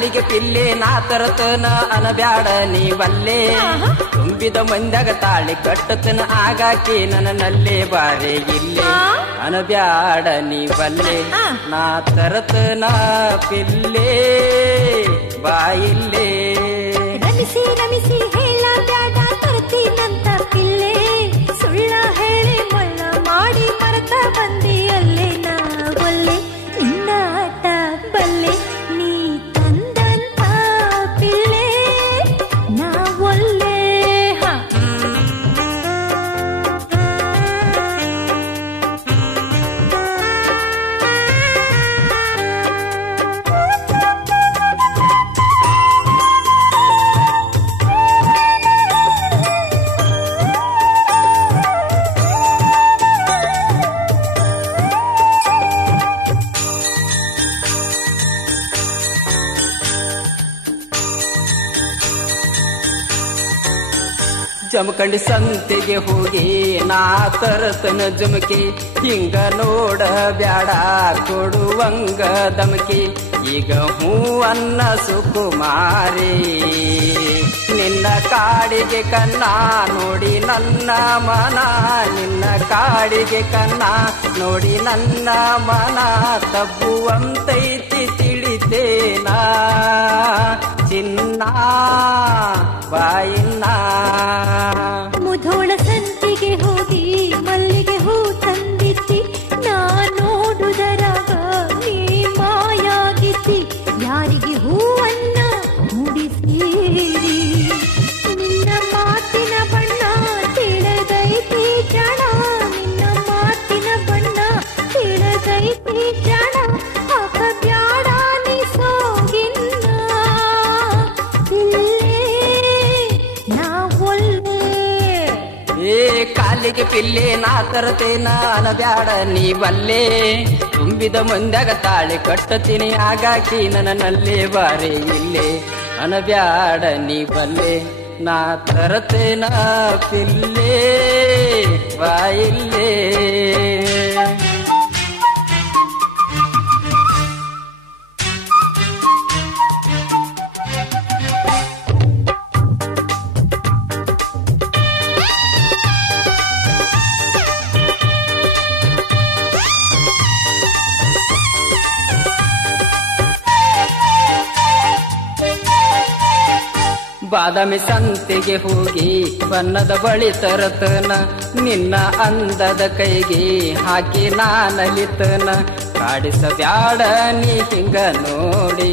ಕಾಲಿಗೆ ಪಿಲ್ಲೆ ನಾ ತರತನ ಅನಬ್ಯಾಡ ನೀ ಬಲ್ಲೆ ತುಂಬಿದ ಮಂದ್ಯಾಗ ತಾಳಿ ಕಟ್ಟತನ ಆಗಾಕಿ ನನ್ನಲ್ಲೇ ಬಾರೆ ಇಲ್ಲೇ ಅನಬ್ಯಾಡ ನೀ ಬಲ್ಲೆ ನಾ ತರತನ ಪಿಲ್ಲೆ ಬಾಯಿಲ್ಲೇ ರಮಿಸಿ ರಮಿಸಿ ಹೇಳ ಬ್ಯಾಡ ತರ್ತೀನಂತ ಪಿಲ್ಲೆ ಸುಳ್ಳ ಹೇಳಿ ಮಳ್ಳ ಮಾಡಿ ಮರತ ಬಂದಿಯಲ್ಲೇ ನಾ ಒಲ್ಲೆ ನಿನ್ನ ಆಟ ಬಲ್ಲೆ ನೀ ತಂದಂತ ಪಿಲ್ಲೆ ನಾ ಒಲ್ಲೆ ಜಮಖಂಡಿ ಸಂತೆಗೆ ಹೋಗಿ ನಾ ತರತನ ಜುಮಕಿ ಹಿಂಗ ನೋಡ ಬ್ಯಾಡ ಕೊಡುವಂಗ ದಮಕಿ ಈಗ ಹೂ ಅನ್ನ ಸುಕುಮಾರಿ ನಿನ್ನ ಕಾಡಿಗೆ ಕನ್ನ ನೋಡಿ ನನ್ನ ಮನ ನಿನ್ನ ಕಾಡಿಗೆ ಕನ್ನ ನೋಡಿ ನನ್ನ ಮನ ತಬ್ಬುವಂತೈತಿ ತಿಳಿತೇನಾ ಚಿನ್ನ ಬಾಯಿನ್ನ ಮುಧೋಳ ಸಂತಿಗೆ ಹೋಗಿ ಮಲ್ಲಿಗೆ ಹೂ ತಂದಿದ್ದಿ ನಾ ನೋಡುದರಾಗ ನೀ ಮಾಯಾಗಿದ್ದಿ ಯಾರಿಗೆ ಹೂವನ್ನ ಮುಡಿಸೀರಿ ನಿನ್ನ ಮಾತಿನ ಬಣ್ಣ ತಿಳಿದೈತಿ ಜನ ನಿನ್ನ ಮಾತಿನ ಬಣ್ಣ ತಿಳಿದೈತಿ ಜನ ಆಗ ಬ್ಯಾಡ ನೀ ಸೋಗಿನ್ನ ಏ ಕಾಲಿಗೆ ಪಿಲ್ಲೆ ನಾ ತರತೇನ ಅನಬ್ಯಾಡ ನೀ ಬಲ್ಲೆ ತುಂಬಿದ ಮಂದ್ಯಾಗ ತಾಳಿ ಕಟ್ಟತೀನಿ ಆಗಾಕಿ ನನ್ನಲ್ಲೇ ಬಾರೆ ಇಲ್ಲೇ ಅನಬ್ಯಾಡ ನೀ ಬಲ್ಲೆ ನಾ ತರತೇನ ಪಿಲ್ಲೆ ಬಾಯಿಲ್ಲೇ ಬಾದಾಮಿ ಸಂತೆಗೆ ಹೋಗಿ ಬಣ್ಣದ ಬಳಿ ತರತನ ನಿನ್ನ ಅಂದದ ಕೈಗೆ ಹಾಕಿ ನಾನಲಿತನ ಕಾಡಿಸಬ್ಯಾಡ ನೀ ಹಿಂಗ ನೋಡಿ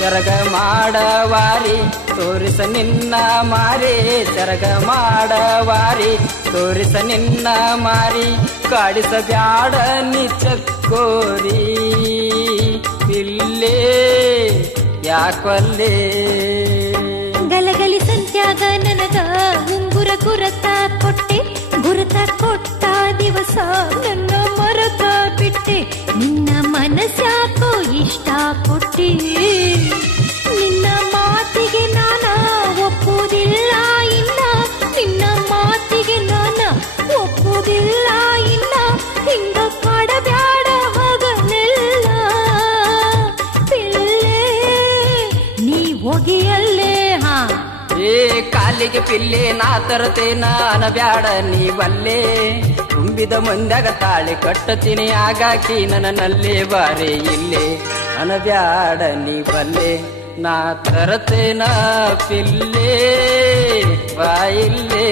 ಸರಗ ಮಾಡವಾರಿ ತೋರಿಸ ನಿನ್ನ ಮಾರಿ ಸರಗ ಮಾಡವಾರಿ ತೋರಿಸ ನಿನ್ನ ಮಾರಿ ಕಾಡಿಸಬ್ಯಾಡ ನೀ ಚಕ್ಕೋರಿ ಪಿಲ್ಲೆ ಯಾಕೊಲ್ಲೇ ಗಲಗಲಿ ಸಂತ್ಯಾಗ ನನಗ ಉಂಗುರ ಗುರತ ಕೊಟ್ಟೆ ಗುರತ ಕೊಟ್ಟ ದಿವಸ ನನ್ನ ಮರತ ಬಿಟ್ಟೆ ನಿನ್ನ ಮನಸ್ಸಾಕೋ ಇಷ್ಟ ಕೊಟ್ಟಿ ನಿನ್ನ ಮಾತಿಗೆ ನಾನ ಒಪ್ಪುವುದಿಲ್ಲ ಇನ್ನ ನಿನ್ನ ಮಾತಿಗೆ ನಾನ ಒಪ್ಪುವುದಿಲ್ಲ ಇನ್ನ ಹಿಂಗ ಕಾಡಬ್ಯಾಡ ಹೋಗಲೆಲ್ಲ ಪಿಲ್ಲೆ ನೀ ಹೋಗಿಯಲ್ಲೇ ಏ ಕಾಲಿಗೆ ಪಿಲ್ಲೆ ನಾ ತರತೇನ ಅನಬ್ಯಾಡ ನೀ ಬಲ್ಲೆ ತುಂಬಿದ ಮಂದ್ಯಾಗ ತಾಳಿ ಕಟ್ಟತೀನಿ ಆಗಾಕಿ ನನ್ನಲ್ಲೇ ಬಾರೆ ಇಲ್ಲೇ ಅನಬ್ಯಾಡ ನೀ ಬಲ್ಲೆ ನಾ ತರತೇನ ಪಿಲ್ಲೆ ಬಾಯಿಲ್ಲೇ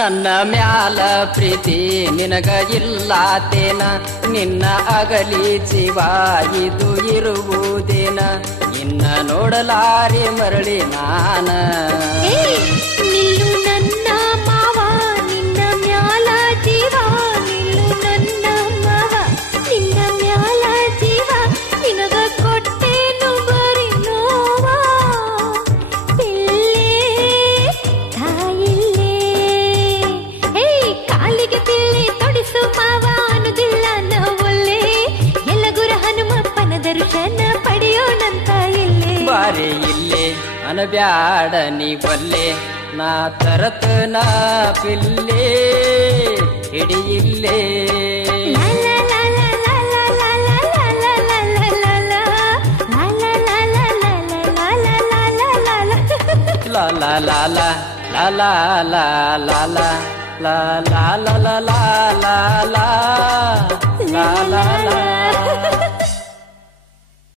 ನನ್ನ ಮ್ಯಾಲ ಪ್ರೀತಿ ನಿನಗ ಇಲ್ಲಾತೇನ ನಿನ್ನ ಅಗಲಿ ಜೀವ ಇದು ಇರುವುದೇನ ಇನ್ನ ನೋಡಲಾರಿ ಮರಳಿ ನಾನ ನಿಲ್ಲು ನನ್ನ ಮಾವ ನಿನ್ನ ಮ್ಯಾಲ ಜೀವ ನಿಲ್ಲು ನನ್ನ ಮಾವ ನಿನ್ನ ಮ್ಯಾಲ ಜೀವ ನಿನಗ ಕೊಟ್ಟೇನು ಬ್ಯಾಡ ನೀ ಬಲ್ಲೆ ನಾ ತರತನ ಪಿಲ್ಲೆ ಹಿಡಿಯಿಲ್ಲೇ la la la la la la la la la la la la la la la la la la la